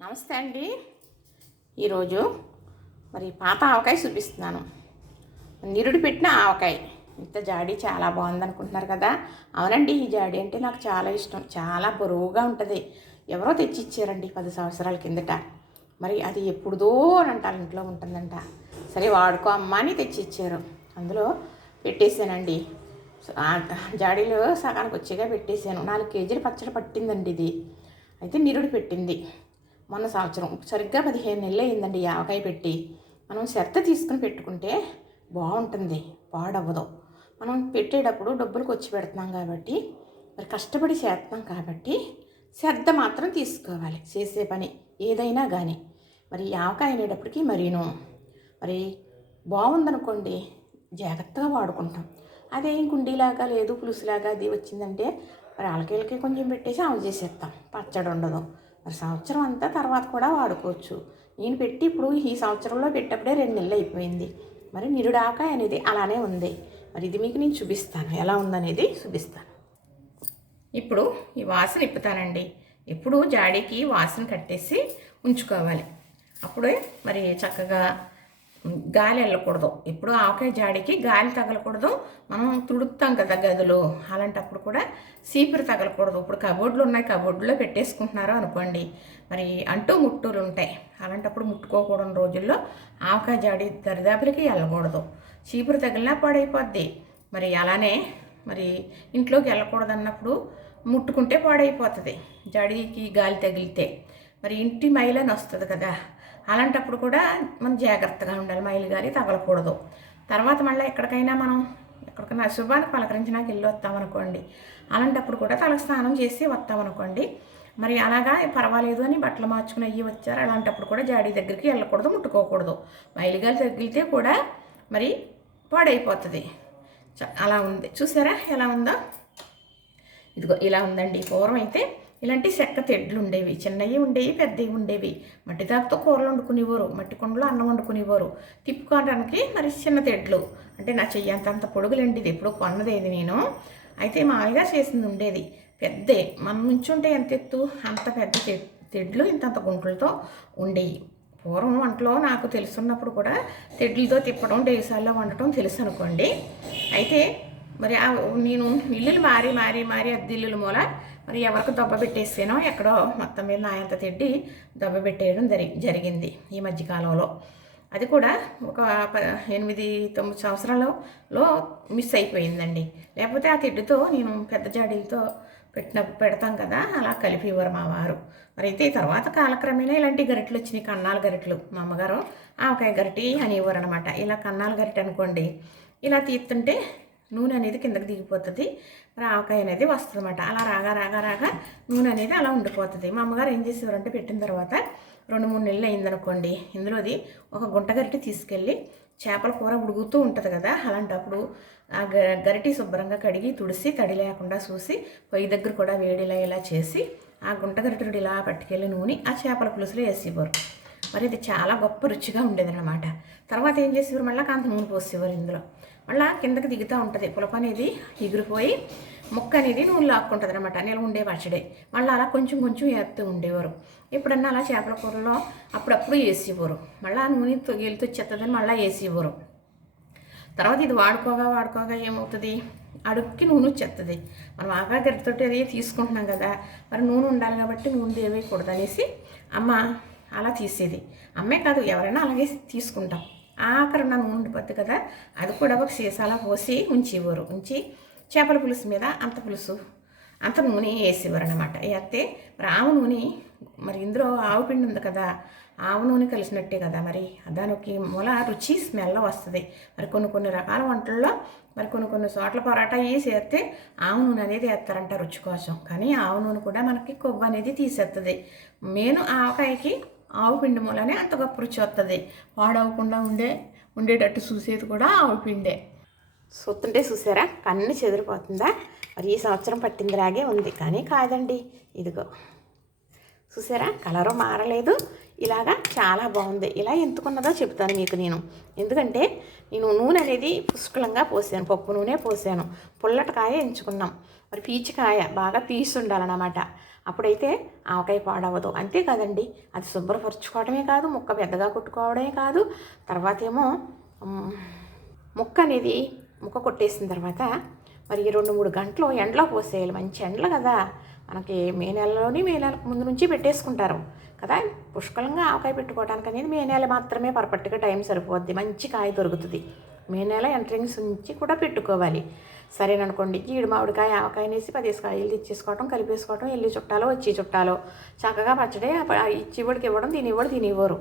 నమస్తే అండి. ఈరోజు మరి పాత ఆవకాయ చూపిస్తున్నాను. నిరుడు పెట్టిన ఆవకాయ. ఇంత జాడీ చాలా బాగుందనుకుంటున్నారు కదా. అవునండి, ఈ జాడీ అంటే నాకు చాలా ఇష్టం. చాలా బరువుగా ఉంటుంది. ఎవరో తెచ్చిచ్చారండి 10 సంవత్సరాల కిందట. మరి అది ఎప్పుడుదో అని అంటారు, ఇంట్లో ఉంటుందంట. సరే వాడుకో అమ్మా అని తెచ్చిచ్చారు. అందులో పెట్టేశానండి. జాడీలో సగానికి వచ్చేగా పెట్టేశాను. 4 కేజీలు పచ్చడి పట్టిందండి ఇది. అయితే నిరుడు పెట్టింది మొన్న సంవత్సరం. సరిగ్గా 15 నెలలు అయిందండి ఈ ఆవకాయ పెట్టి. మనం శ్రద్ధ తీసుకుని పెట్టుకుంటే బాగుంటుంది, పాడవ్వదు. మనం పెట్టేటప్పుడు డబ్బులకు వచ్చి పెడుతున్నాం కాబట్టి, మరి కష్టపడి చేస్తున్నాం కాబట్టి శ్రద్ధ మాత్రం తీసుకోవాలి చేసే పని ఏదైనా కానీ. మరి ఈ ఆవకాయ అనేటప్పటికీ మరీను మరి బాగుందనుకోండి, జాగ్రత్తగా వాడుకుంటాం. అదే కుండీలాగా లేదు, పులుసులాగా అది వచ్చిందంటే మరి ఆలకేళ్ళకి కొంచెం పెట్టేసి ఆమె చేసేస్తాం, పచ్చడి ఉండదు. మరి సంవత్సరం అంతా తర్వాత కూడా వాడుకోవచ్చు. నేను పెట్టి ఇప్పుడు ఈ సంవత్సరంలో పెట్టేప్పుడే 2 నెలలు అయిపోయింది. మరి నిరుడాకాయ అనేది అలానే ఉంది. మరి ఇది మీకు నేను చూపిస్తాను, ఎలా ఉందనేది చూపిస్తాను. ఇప్పుడు ఈ వాసన ఇప్పుతానండి. ఎప్పుడు జాడీకి వాసన కట్టేసి ఉంచుకోవాలి. అప్పుడే మరి చక్కగా గాలి వెళ్ళకూడదు. ఎప్పుడు ఆవకాయ జాడికి గాలి తగలకూడదు. మనం తుడుపుతాం కదా గదులు, అలాంటప్పుడు కూడా సీపురు తగలకూడదు. ఇప్పుడు కబోర్డులు ఉన్నాయి, కబోర్డులో పెట్టేసుకుంటున్నారు అనుకోండి, మరి అంటూ ముట్టులు ఉంటాయి. అలాంటప్పుడు ముట్టుకోకూడని రోజుల్లో ఆవకాయ జాడి దరిదాపులకి వెళ్ళకూడదు. చీపురు తగిలినా పాడైపోద్ది. మరి అలానే మరి ఇంట్లోకి వెళ్ళకూడదన్నప్పుడు ముట్టుకుంటే పాడైపోతుంది. జాడీకి గాలి తగిలితే మరి ఇంటి మైలని వస్తుంది కదా. అలాంటప్పుడు కూడా మనం జాగ్రత్తగా ఉండాలి, మైలు గాలి తగలకూడదు. తర్వాత మళ్ళీ ఎక్కడికైనా అశుభానికి పలకరించినాక ఇల్లు వస్తామనుకోండి, అలాంటప్పుడు కూడా తలకు స్నానం చేసి వస్తామనుకోండి, మరి అలాగా పర్వాలేదు అని బట్టలు మార్చుకుని అయ్యి వచ్చారు. అలాంటప్పుడు కూడా జాడీ దగ్గరికి వెళ్ళకూడదు, ముట్టుకోకూడదు. మైలు గాలి తగిలితే కూడా మరి పాడైపోతుంది. అలా ఉంది, చూసారా ఎలా ఉందో. ఇదిగో ఇలా ఉందండి. పూర్వం అయితే ఇలాంటి చెక్క తెడ్లు ఉండేవి, చిన్నవి ఉండేవి, పెద్దవి ఉండేవి. మట్టి దాకుతో కూరలు వండుకునేవారు, మట్టి కుండలో అన్నం వండుకునేవారు. తిప్పుకోవడానికి మరి చిన్న తెడ్లు, అంటే నా చెయ్యంత పొడుగులండి. ఇది ఎప్పుడు కొన్నదేది నేను. అయితే మామూలుగా చేసింది ఉండేది పెద్దే. మనం నుంచుంటే ఎంత ఎత్తు అంత పెద్ద తెడ్లు ఇంతంత గుంటలతో ఉండేవి. పూర్వం వంటలో నాకు తెలుసున్నప్పుడు కూడా తెడ్లతో తిప్పడం, డేసాల్లో వండటం తెలుసు అనుకోండి. అయితే మరి నేను ఇల్లులు మారి అద్దిల్లుల మూల మరి ఎవరికి దెబ్బ పెట్టేసానో ఎక్కడో మొత్తం మీద నాయంత తెడ్డి దెబ్బ పెట్టేయడం జరిగింది ఈ మధ్యకాలంలో. అది కూడా ఒక 8-9 సంవత్సరాలలో మిస్ అయిపోయిందండి. లేకపోతే ఆ తెడ్డుతో నేను పెద్ద జాడీలతో పెడతాం కదా, అలా కలిపి ఇవ్వరు మా వారు. మరి అయితే తర్వాత కాలక్రమేణా ఇలాంటి గరిటెలు వచ్చినాయి, కన్నాల గరిటెలు. మా అమ్మగారు ఆవకాయ గరిటి అని ఇవ్వరు అనమాట. ఇలా కన్నాల గరిటె అనుకోండి, ఇలా తీస్తుంటే నూనె అనేది కిందకి దిగిపోతుంది, మరి ఆవకాయ అనేది వస్తుంది అన్నమాట. అలా రాగా నూనె అనేది అలా ఉండిపోతుంది. మా అమ్మగారు ఏం చేసేవారంటే పెట్టిన తర్వాత 2-3 నెలలు అయిందనుకోండి, ఇందులోది ఒక గుంట గరిటె తీసుకెళ్ళి చేపల కూర ఉడుగుతూ ఉంటుంది కదా, అలాంటప్పుడు ఆ గరిటె శుభ్రంగా కడిగి తుడిసి తడి లేకుండా చూసి పొయ్యి దగ్గర కూడా వేడిలా ఇలా చేసి ఆ గుంట గరిటెడు ఇలా పట్టుకెళ్ళి నూనె ఆ చేపల పులుసులో వేసేవారు. మరి ఇది చాలా గొప్ప రుచిగా ఉండేదన్నమాట. తర్వాత ఏం చేసేవారు, మళ్ళీ కాంత నూనె పోసేవారు. ఇందులో మళ్ళీ కిందకి దిగుతూ ఉంటుంది, పులప అనేది ఎగిరిపోయి ముక్క అనేది నూనె లాక్కుంటుంది అనమాట. నిల్వ ఉండే పచ్చడే. మళ్ళీ అలా కొంచెం వేస్తూ ఉండేవారు. ఎప్పుడన్నా అలా చేపల కూరలో అప్పుడప్పుడు వేసేవారు. మళ్ళీ ఆ నూనె తొగిలితో చెత్తదని మళ్ళీ వేసేవారు. తర్వాత ఇది వాడుకోగా ఏమవుతుంది, అడుక్కి నూనె వచ్చేస్తుంది. మనం ఆగా గరిటెతోటి అది తీసుకుంటున్నాం కదా, మరి నూనె ఉండాలి కాబట్టి నూనె దేవేయకూడదు అనేసి అమ్మ అలా తీసేది. అమ్మే కాదు, ఎవరైనా అలాగే తీసుకుంటాం. ఆఖరి నూనె ఉండిపోద్ది కదా, అది కూడా ఒక సీసాలా పోసి ఉంచేవారు. ఉంచి చేపల పులుసు మీద అంత నూనె వేసేవారు అనమాట. వేస్తే మరి ఆవు నూనె, మరి ఇందులో ఆవు పిండి ఉంది కదా, ఆవు నూనె కలిసినట్టే కదా, మరి దానికి మూల రుచి స్మెల్ వస్తుంది. మరి కొన్ని రకాల వంటల్లో మరి కొన్ని చోట్ల పరాటా చేస్తే ఆవు నూనె అనేది వేస్తారంట రుచి కోసం. కానీ ఆవు నూనె కూడా మనకి కొవ్వు అనేది తీసేస్తుంది. మెయిన్ ఆవకాయకి ఆవు పిండి మూలనే అంత గొప్ప రుచి వస్తుంది. పాడవకుండా ఉండేటట్టు చూసేది కూడా ఆవు పిండే. చూస్తుంటే చూసారా, కన్ను చెదిరిపోతుందా. మరి ఈ సంవత్సరం పట్టిందిలాగే ఉంది, కానీ కాదండి. ఇదిగో చూసారా, కలరు మారలేదు. ఇలాగా చాలా బాగుంది. ఇలా ఎందుకున్నదో చెప్తాను మీకు నేను. ఎందుకంటే నేను నూనె అనేది పుష్కలంగా పోసాను, పప్పు నూనె పోసాను. పుల్లటకాయ ఎంచుకున్నాం. మరి పీచుకాయ బాగా పీసు ఉండాలన్నమాట. అప్పుడైతే ఆవకాయ పాడవదు. అంతేకాదండి, అది శుభ్రపరచుకోవడమే కాదు, ముక్క పెద్దగా కొట్టుకోవడమే కాదు, తర్వాత ఏమో ముక్క కొట్టేసిన తర్వాత మరి 2-3 గంటలు ఎండలో పోసేయాలి. మంచి ఎండలు కదా, మనకి మే నెలకు ముందు నుంచి పెట్టేసుకుంటారు కదా. పుష్కలంగా ఆవకాయ పెట్టుకోవడానికి అనేది మే నెల మాత్రమే పర్ఫెక్ట్గా టైం సరిపోద్ది, మంచి కాయ దొరుకుతుంది. మే నెల ఎంట్రింగ్స్ నుంచి కూడా పెట్టుకోవాలి. సరేననుకోండి, జీడి మామిడికాయ ఆవకాయ వేసి 10 కాయలు తెచ్చేసుకోవటం, కలిపేసుకోవటం, వెళ్ళి చుట్టాలో వచ్చి చుట్టాలో చక్కగా పచ్చడి ఇచ్చివాడికి ఇవ్వడం, దీని ఇవ్వరు.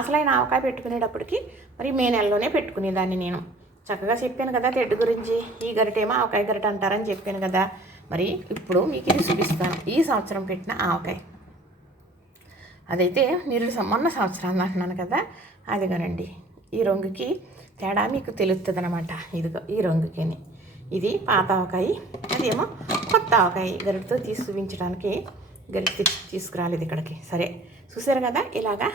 అసలైన ఆవకాయ పెట్టుకునేటప్పటికి మరి మే నెలలోనే పెట్టుకునేదాన్ని నేను. చక్కగా చెప్పాను కదా తెడ్డు గురించి. ఈ గరిటేమో ఆవకాయ గరిట అంటారని చెప్పాను కదా. మరి ఇప్పుడు మీకు ఇది చూపిస్తాను, ఈ సంవత్సరం పెట్టిన ఆవకాయ. అదైతే మొన్న సంవత్సరం అంటున్నాను కదా, అదిగోనండి. ఈ రంగుకి తేడా మీకు తెలుస్తుంది అనమాట. ఇదిగో ఈ రంగుకి ఇది పాత ఆవకాయ, అదేమో కొత్త ఆవకాయ. గరిటతో తీసి చూపించడానికి గరిట తీసుకురాలేదు ఇక్కడికి. సరే, చూసారు కదా, ఇలాగా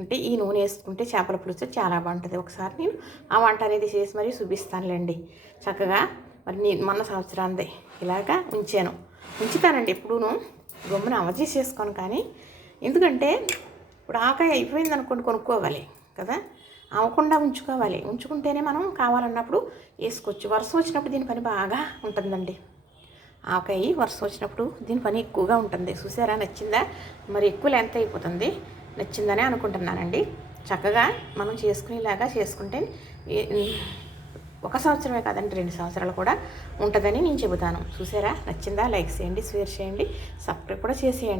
ఉంటే ఈ నూనె వేసుకుంటే చేపల పులుసు చాలా బాగుంటుంది. ఒకసారి నేను ఆ వంట అనేది చేసి మరీ చూపిస్తానులేండి. చక్కగా మరి మొన్న సంవత్సరాంది ఇలాగా ఉంచుతానండి. ఎప్పుడూ గమ్మున అవజేసేసుకోను. కానీ ఎందుకంటే ఇప్పుడు ఆవకాయ అయిపోయింది అనుకోండి, కొనుక్కోవాలి కదా, అవ్వకుండా ఉంచుకుంటేనే మనం కావాలన్నప్పుడు వేసుకోవచ్చు. వర్షం వచ్చినప్పుడు దీని పని బాగా ఉంటుందండి. ఆవకాయ వర్షం వచ్చినప్పుడు దీని పని ఎక్కువగా ఉంటుంది. చూసారా, నచ్చిందా? మరి ఎక్కువ లెంత్ అయిపోతుంది. నచ్చిందనే అనుకుంటున్నానండి. చక్కగా మనం చేసుకునేలాగా చేసుకుంటే 1 సంవత్సరమే కాదండి, 2 సంవత్సరాలు కూడా ఉంటుందని నేను చెబుతాను. చూసారా, నచ్చిందా? లైక్ చేయండి, షేర్ చేయండి, సబ్స్క్రైబ్ కూడా చేసేయండి.